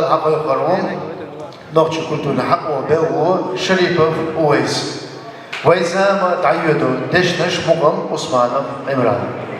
الحق يقرون نوتش كنت الحق وبيو شريف ويس ويسا ما تعيدو دشنش مقام عثمان عمران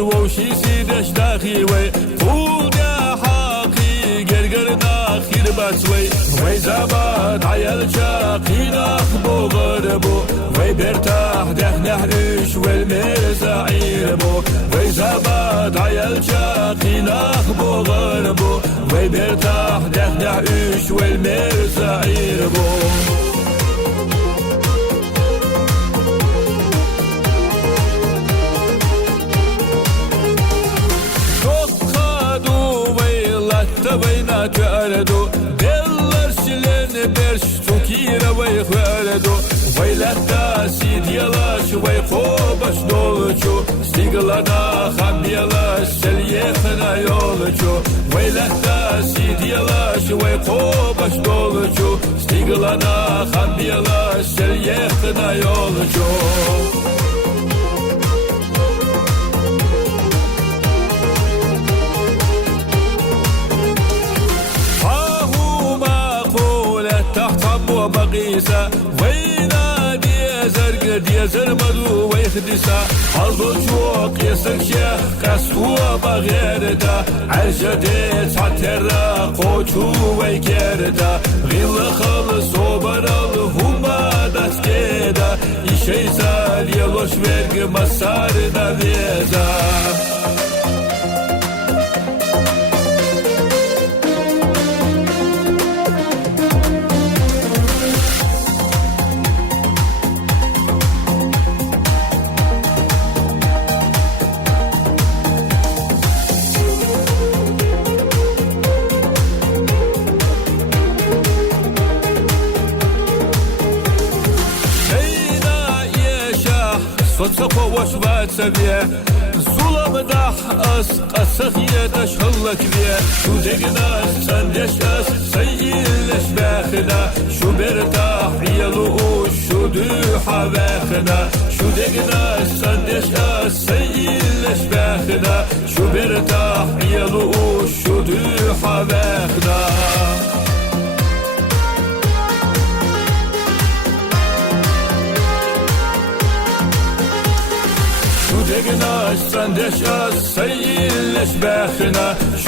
وشي سيدش داخي وي فول يا حاقي قرقر داخي باتوي وي زباد عيال شاقي ناخبو غربو وي برتاح ده نحرش والمرزا عيربو وي زباد عيال شاقي ناخبو غربو وي برتاح ده نحرش والمرزا عيربو بينا تأردو دلر شلن برش تكير ويخوردو ويلتا سيد يلاش ويخوبش دولچو ستيغلنا خم يلاش سليخنا يولچو ويلتا سيد يلاش ويخوبش دولچو ستيغلنا خم يلاش سليخنا يولچو بقيسة وينا دي زرق دي زرمدو ويخدسة حظو شوق يسر شيخ قسوة بغير دا عرشة دي تعترى قوتو ويكير دا غير خلص وبرال هما داس كيدا إشي سال يلوش verg مسار دا بيزا صدق وش باتسبيه ظلم دح أس قسخ يدش هلك بيه شو دقنا سندش أس سيلش باخنا شو برتاح يلوش شو دوحة باخنا شو دقنا سندش أس سيلش باخنا شو برتاح يلوش شو دوحة باخنا دقناش سندش سيلش باخنا